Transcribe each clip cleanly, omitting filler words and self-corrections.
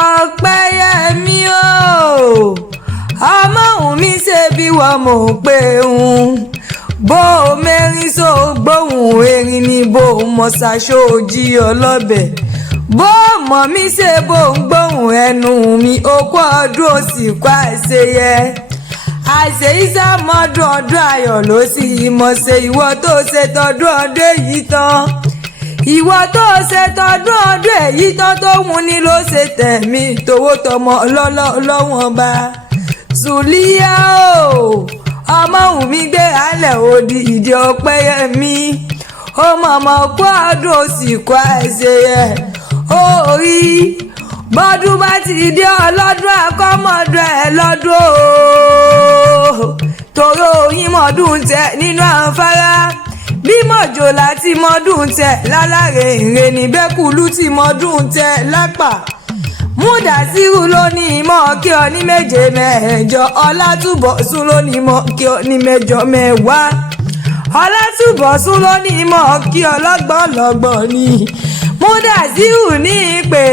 Ọpẹ́yẹmí o ọmọ òun mi ṣe bí wọ́n mọ̀ pé òun bó o mẹ́rin so gbóhùn erin ni bó o mọ̀ ṣaṣọ òjì ọlọ́bẹ̀ bó o mọ̀ mí ṣe bó o ń gbóhùn ẹnu mi okú ọdún òsì kó àṣeyẹ àṣẹ ìsàmọ́dún ọdún ayọ̀ ló sì mọ̀ ṣe ìwọ tó ṣe tọdún ọdún èyí tán ìwọ tó ṣe tọdún ọdún èyí tán tó mú ni ló ṣe tẹ̀mí towó tọmọ ọlọ́wọ́n bá Sùlíyà o ọmọ òun mi gbé alẹ̀ òdì ìdí Ọpẹ́yẹmí ó mọ̀mọ́ kó ọdún òsì kó àṣeyẹ orí bọ́dún bá ti dé ọlọ́dún àkọ́mọ́dún ẹ̀ lọ́dún o torí oyin mọ́dún tẹ nínú àǹfààrà bí mọ̀jò láti mọ́dún tẹ lálàrè ìrè ní bẹ́kùlú tí mọ́dún tẹ lápá Múdàsírù ló ní ìmọ̀ kí ọ ní méje mẹ́jọ Ọlátúbọ̀sún ló ní ìmọ̀ kí ọ ní mẹ́jọ mẹ́wàá Ọlátúbọ̀sún ló ní ìmọ̀ kí ọ lọ́gbọ̀nlọ́gbọ̀n ni Múdàsírù ní pé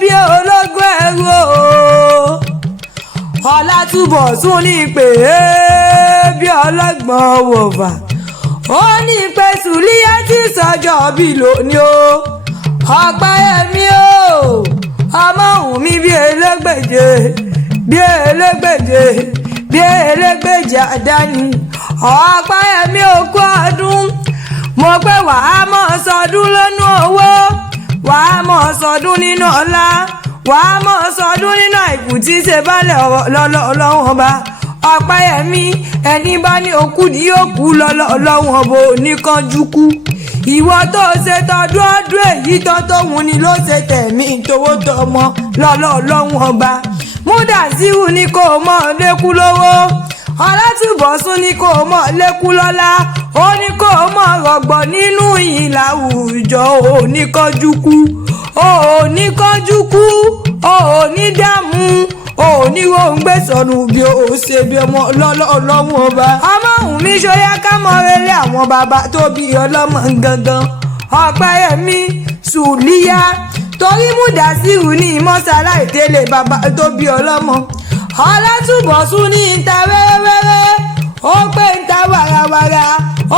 bí ológun ẹrú o Ọlátúbọ̀sún ní pé bí ọlọ́gbọ̀n wọ̀fà ó ní pé Sùlíyà tí sọjọ́ bí lónìí o Ọpẹ́yẹmí o ọmọ òun mi bí elégbèje àdáni Ọpẹ́yẹmí okú ọdún mo pé wàá mọ̀ sọdún lọ́nà owó wàá mọ̀ sọdún nínú ọlá wàá mọ̀ sọdún nínú àìkú tí ṣe bálẹ̀ ọlọ́run ọba Ọpẹ́yẹmí ẹni bá ní okú ni yóò kú lọ́lọ́run ọba oníkanjú kú ìwọ tó ṣe tọdún ọdún èyí tán tóun ni ló ṣe tẹ̀mí towó tọmọ lọ́lọ́run ọba Múdàsírù ní kó mọ̀ lékú lówó Ọlátúbọ̀sún ní kó mọ̀ lékú lọ́lá ó ní kó mọ̀ rọ̀gbọ̀ nínú ìyìn láwùjọ oníkanjú kú oníkanjú kú onídààmú oníwòǹgbẹ sọnù bí ó ṣe bí ọmọ ọlọ́run ọba ọmọ òun mi ṣóyá ká mọ rere àwọn bàbá tó bí ọlọ́mọ gangan Ọpẹ́yẹmí Sùlíyà torí Múdàsírù ní ìmọ̀sára ìtẹ́lẹ̀ bàbá tó bí ọlọ́mọ Ọlátúbọ̀sún ní ìta wẹ́rẹ́wẹ́rẹ́ ó pé ìta wàràwàrà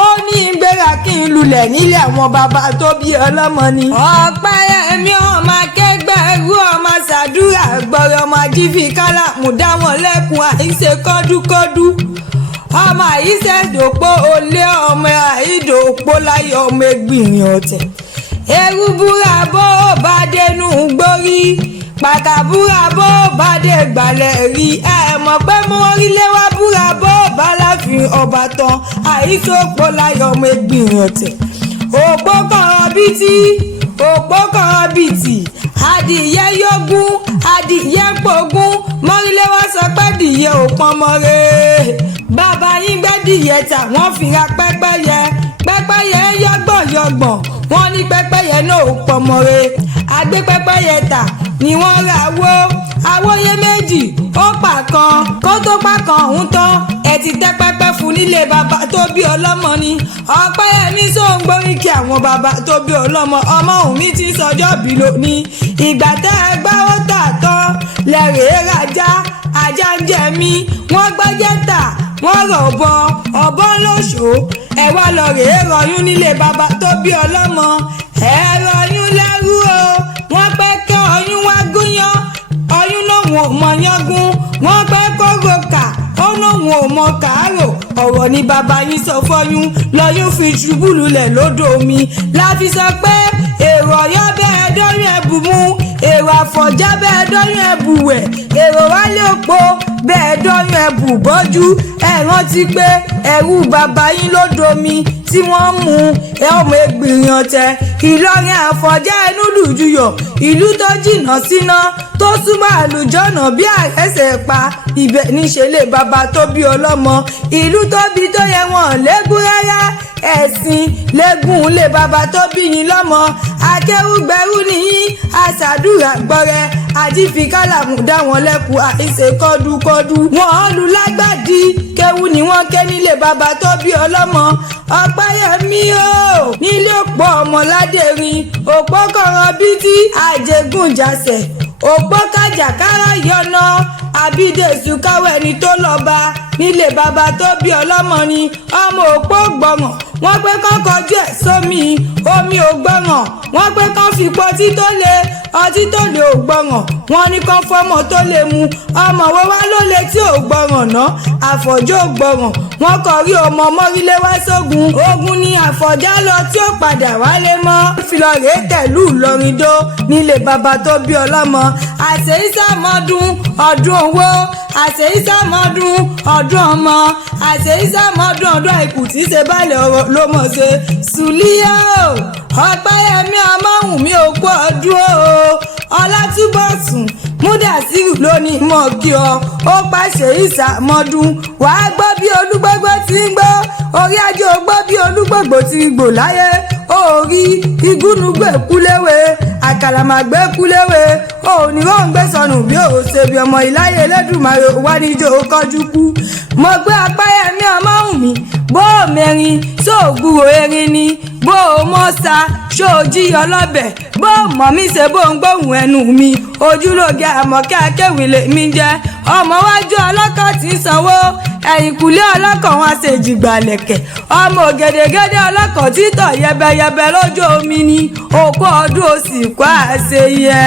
ó ní ìgbéra kí n lulẹ̀ nílé àwọn bàbá tó bí ọlọ́mọ ni Ọpẹ́yẹmí ọmọ akẹgbẹ́ ẹrú ọmọ ṣàdúrà gbọ́rọ̀ ọmọ ajífi kálàmù dáwọn lẹ́kùn àìṣe kọ́dúkọ́dú ọmọ àìṣe dòpó olé ọmọ àìdòpó láyé ọmọ ẹgbìnrin ọ̀tẹ̀ ẹrú búra bó bá dénú gbórí pàkàbúra bó bá dé gbalẹ̀ rí ẹ mọ̀ pé mo rí léwá búra bó bá láàfin ọba tán àìsòpó láyé ọmọ ẹgbìnrin ọ̀tẹ̀ òpó kan bìtì adìyẹ yógún adìyẹ pogún mọ́ríléwá sọ pé dìyẹ ò pọnmọ re bàbá yín gbẹ́dìyẹ tà wọ́n fi ra pẹ́pẹ́yẹ yọ́gbọ̀n wọ́n ní pẹ́pẹ́yẹ náà ò pọnmọ re agbé pẹ́pẹ́yẹ tà ni wọ́n ra awóyé méjì ó pa kan kó tó pa kan òun tán ẹ ti tẹ́ pẹ́pẹ́ fún nílé bàbá tó bí ọlọ́mọ ni Ọpẹ́yẹmí sóńgbórí kí àwọn bàbá tó bí ọlọ́mọ ọmọ òun mi ti sọjọ́ bí lónìí ìgbà tẹ́ ẹ gbáwó tà tán lẹ́rẹ̀ẹ́ rajá ajá ń jẹ mí wọ́n gbọ́jẹ́ tà wọ́n rọ̀ ọ̀bọ lóṣù ẹ wá lọ rèé rọyún nílé bàbá tó bí ọlọ́mọ ẹ rọyún lẹ́rú o wọ́n pẹ́ kí ọyún wá gúnyán ọyún náà wọn ò mọ yángún wọ́n pẹ́ kó rokà ó náà wọn ò mọ kàárò ọ̀rọ̀ ni bàbá yín sọ fọ́yún lọ́yún fi ṣubú lulẹ̀ lódò omi láfi sọ pé èrò ọ̀yọ́ bẹ́ẹ̀ dọ́yún ẹ̀bù mú èrò àfọ̀njá bẹ́ẹ̀ dọ́yún ẹ̀bù wẹ̀ èrò wálé òpó bẹ́ẹ̀ dọ́yún ẹ̀bù bọ́jú ẹ rántí pé ẹrú bàbá yín lódò omi tí wọ́n mú ọmọ ẹgbìnrin ọ̀tẹ̀ Ìlọrin Àfọ̀njá ẹnu lùjúyọ̀ ìlú tó jìnnà síná tó súnmọ́ àlùjọ́nà bí àrẹsẹ̀ pa ibẹ̀ níṣẹ́lẹ̀ bàbá tó bí ọlọ́mọ ìlú tóbi tó yẹ wọn lẹ́gùn rárá ẹ̀sìn lẹ́gùn lé bàbá tó bí yín lọ́mọ akẹ́rùgbẹ́rù nìyí àṣàdúrà gbọ́rẹ́ àjífi kálàmù dá wọn lẹ́kùn àìṣe kọ́dúkọ́dú. wọ́n lu lágbàdì kéwú ni wọ́n ké nílé bàbá tó bí ọlọ́mọ Ọpẹ́yẹmí o nílé òpó ọmọládẹ́rìn òpó kọ̀rọ̀ bíi àjẹgúnjàsẹ̀ òpó kàjàkárà yọ̀nà àbídèsù káwọ́ ẹni tó lọ́ba nílé bàbá tó bí ọlọ́mọ ni ọmọ òpó gbọ̀ngàn wọ́n pé kán kọjú ẹ̀ sómi omi ò gbọ̀ngàn wọ́n pé kán fi pọtí tó le ọtí tó le ò gbọ̀ngàn wọ́n ní kán fọ́mọ tó le mu ọmọ wo wá ló le tí ò gbọ̀ngàn ná àfọ̀jọ́ ò gbọ̀ngàn wọ́n kọrí ọmọ mọ́rílé wá sógun ogun ni àfọ̀já lọ tí ó padà wálé mọ́ filọ̀rẹ́ tẹ̀lú Ìlọrin dó nílé bàbá tó bí ọlọ́mọ àṣẹ ìsàmọ́dún ọdún owó àṣẹ ìsàmọ́dún ọdún ọmọ àṣẹ ìsàmọ́dún ọdún àìkú tí ṣe báàlẹ̀ ọ̀rọ̀ ló mọ̀ ṣe Sùlíyà o Ọpẹ́yẹmí Ọmọ́wùnmí òkú ọdún o Ọlátúbọ̀sún Múdàsírù lónìí mọ̀ kí ọ ó pàṣẹ ìsàmọ́dún wàá gbọ́ bí Olúgbógbó ti ń gbọ́ orí ajé ó gbọ́ bí Olúgbógbó ti gbò láyé orí igúnnúgbè kúléwé àkàlàmàgbé kúléwé oníròǹgbé sọnù bí ó ṣe bí ọmọ ìláyé Elédùmarè wádìíjọ kọjú kú. mo gbé Ọpẹ́yẹmí Ọmọ́wùnmí bó o mẹ́rin sóògùrò erin ni bó o mọ́sá ṣóòjì ọlọ́bẹ̀ bó o mọ̀ mí ṣe bó ń gbóhùn ẹnu mi ojúlóge Àmọ̀kẹ́ Akéwì lèmi jẹ́ ọmọ wájú ọlọ́kọ̀ tí ń sanwó ẹ̀yìnkùlé ọlọ́kọ̀ wọn ṣe jìgbàlẹ̀kẹ̀ ọmọ ògèdègèdè ọlọ́kọ̀ títọ̀ yẹbẹyẹbẹ lójú omi ni òkú ọdún òsì kó àṣeyẹ.